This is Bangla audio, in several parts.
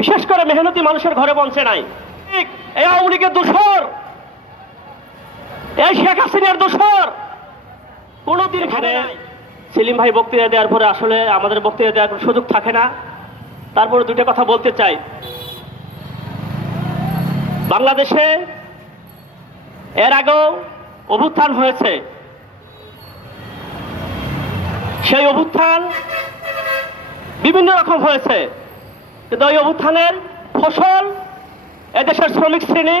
বিশেষ করে মেহনতি মানুষের ঘরে পৌঁছে নাই। ঠিক, এই আওয়ামী লীগের দোষর। এই শেখ হাসিনার দোষর। কোনোদিন এখানে সেলিম ভাই বক্তৃতা দেওয়ার পরে আসলে আমাদের বক্তৃতা দেওয়ার কোনো সুযোগ থাকে না। তারপরে দুটো কথা বলতে চাই। বাংলাদেশে এর আগেও অভ্যুত্থান হয়েছে। সেই অভ্যুত্থান বিভিন্ন রকম হয়েছে। কিন্তু ওই অভ্যুত্থানের ফসল এদেশের শ্রমিক শ্রেণি,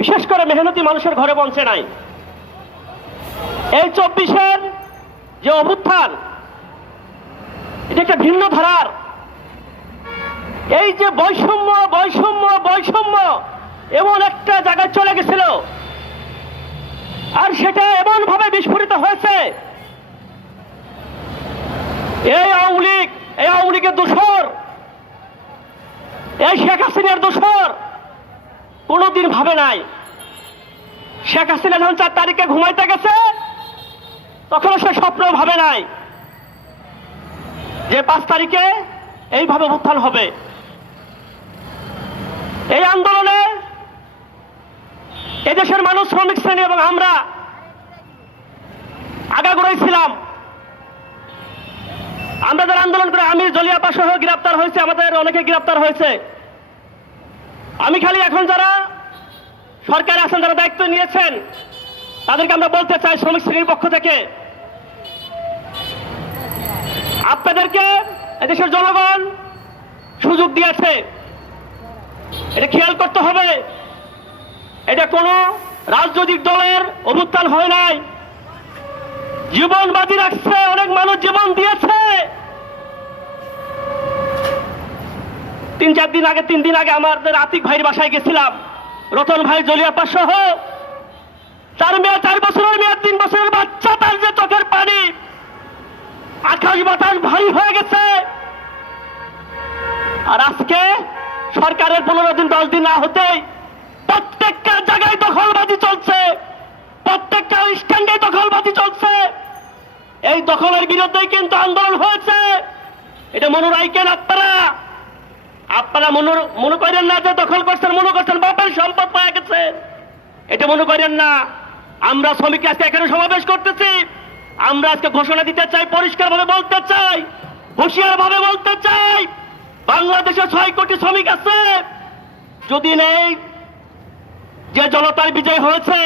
বিশেষ করে মেহনতি মানুষের ঘরে পৌঁছে নাই। এই চব্বিশের যে অভ্যুত্থান, এটা একটা ভিন্ন ধারার। এই যে বৈষম্য বৈষম্য বৈষম্য এমন একটা জায়গায় চলে গেছিল, আর সেটা এমন ভাবে বিস্ফোরিত হয়েছে, এই আওয়ামী লীগ, এই আওয়ামী লীগের দোষর এই শেখ হাসিনার দোষর। কোনোদিন ভাবে নাই। শেখ হাসিনা যখন চার তারিখে ঘুমাইতে গেছে, তখনও সে স্বপ্ন ভাবে নাই যে পাঁচ তারিখে এইভাবে উত্থান হবে। এই আন্দোলনে এদেশের মানুষ শ্রমিক শ্রেণি এবং আমরা আগাগোড়াই ছিলাম। আমরা যারা আন্দোলন করে আমি জলিয়াপা সহ গ্রেপ্তার হয়েছে, আমাদের অনেকে গ্রেপ্তার হয়েছে। আমি খালি এখন যারা সরকারে আছেন, যারা দায়িত্ব নিয়েছেন, তাদেরকে আমরা বলতে চাই শ্রমিক শ্রেণির পক্ষ থেকে। আপনাদেরকে এদেশের জনগণ সুযোগ দিয়েছে। এটা খেয়াল করতে হবে। এটা কোনো রাজনৈতিক দলের অভ্যুত্থান হয় নাই। জীবন বাজি রাখছে, অনেক মানুষ জীবন দিয়েছে। তিন চার দিন আগে, তিন দিন আগে আমাদের আতিক ভাইয়ের বাসায় গেছিলাম, রতন ভাই জলিয়াপা সহ। চার মেয়ে চার বছরের মেয়ে, তিন বছরের বাচ্চা, তার যে চোখের পানি, আকাশ বাতাস ভারী হয়ে গেছে। আর আজকে সরকারের পনেরো দিন, দশ দিন না হতেই এই দখলের বিরুদ্ধেই কিন্তু আন্দোলন হয়েছে। এটা মনে রাখেন আপনারা? আপনারা মনে মনে করেন না যে দখল করছেন, মনে করছেন বাপের সম্পদ পাওয়া গেছে। এটা মনে করেন না। আমরা শ্রমিক আজকে এখানে সমাবেশ করতেছি। আমরা আজকে ঘোষণা দিতে চাই পরিষ্কার ভাবে বলতে চাই হুঁশিয়ার ভাবে বলতে চাই, বাংলাদেশে ছয় কোটি শ্রমিক আছে। যদি নেই, যে জনতার বিজয় হয়েছে,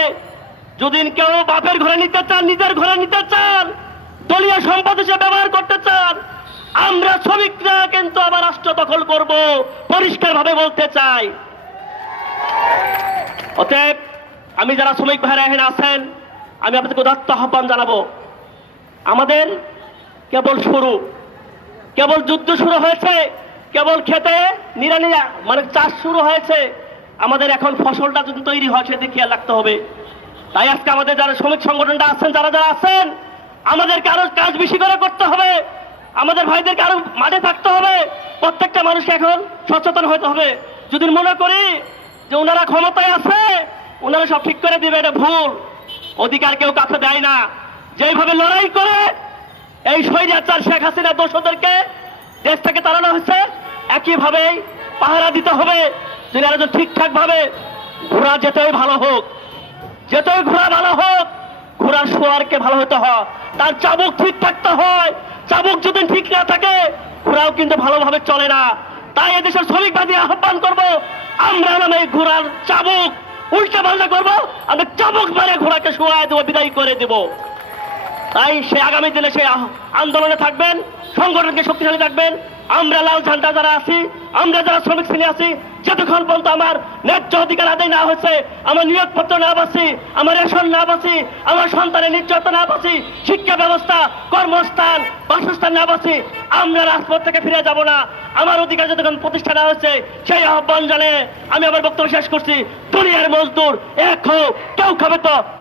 যদি কেউ বাপের ঘরে নিতে চান নিজের ঘরে নিতে চান দলীয় সম্পদ হিসেবে ব্যবহার করতে চান, আমরা শ্রমিকরা কিন্তু আবার রাষ্ট্র দখল করব পরিষ্কার ভাবে বলতে চাই। অতএব, আমি যারা শ্রমিক ভাইরা এখানে আছেন, আমি আপনাদেরকে উদাত্ত আহ্বান জানাব। আমাদের কেবল শুরু, কেবল যুদ্ধ শুরু হয়েছে, কেবল খেতে নিরানিরা মানে চাষ শুরু হয়েছে, আমাদের এখন ফসলটা যদি তৈরি হয় সেদিকে খেয়াল রাখতে হবে। তাই আজকে আমাদের যারা শ্রমিক সংগঠনটা আছেন, যারা যারা আছেন আমাদেরকে আরও কাজ বেশি করে করতে হবে। আমাদের ভাইদেরকে আরও মাঠে থাকতে হবে। প্রত্যেকটা মানুষকে এখন সচেতন হতে হবে। যদি মনে করি যে ওনারা ক্ষমতায় আছে, ওনারা সব ঠিক করে দিবে, এটা ভুল। অধিকার কেউ কাছে দেয় না। যেইভাবে লড়াই করে, এই স্বৈরাচার শেখ হাসিনা দোষদেরকে দেশ থেকে তাড়ানো হয়েছে, একইভাবেই পাহারা দিতে হবে। যদি আরও ঠিকঠাক ভাবে ঘোড়া যেতেই ভালো হোক, যেতেই ঘোড়া ভালো হোক ঘোড়ার সোয়ারকে ভালো হতে হয়, তার চাবুক ঠিক থাকতে হয়, চাবুক যদি ঠিক না থাকে, ঘোড়াও কিন্তু ভালোভাবে চলে না। তাই এদেশের শ্রমিকবাদী আহ্বান করব, আমরা নামে ঘোড়ার চাবুক উল্টা পাল্টা করব আমরা চাবুক মারে ঘোড়াকে শোয়ায় দেবো, বিদায় করে দেবো। তাই সে আগামী দিনে সে আন্দোলনে থাকবেন, সংগঠনকে শক্তিশালী থাকবেন আমরা লাল ঝান্ডা যারা আছি, আমরা যারা শ্রমিক শ্রেণি আছি, যতক্ষণ পর্যন্ত আমার ন্যায্য অধিকার আদায় না হয়েছে, আমার নিয়োগপত্র না পাচ্ছি আমার রেশন না পাচ্ছি আমার সন্তানের নিশ্চয়তা না পাচ্ছি শিক্ষা ব্যবস্থা, কর্মস্থান, বাসস্থান না পাচ্ছি আমরা রাজপথ থেকে ফিরে যাব না। আমার অধিকার যতক্ষণ প্রতিষ্ঠা না হয়েছে, সেই আহ্বান জানে আমি আমার বক্তব্য শেষ করছি। দুনিয়ার মজদুর এক হোক, কেউ খাবে তো।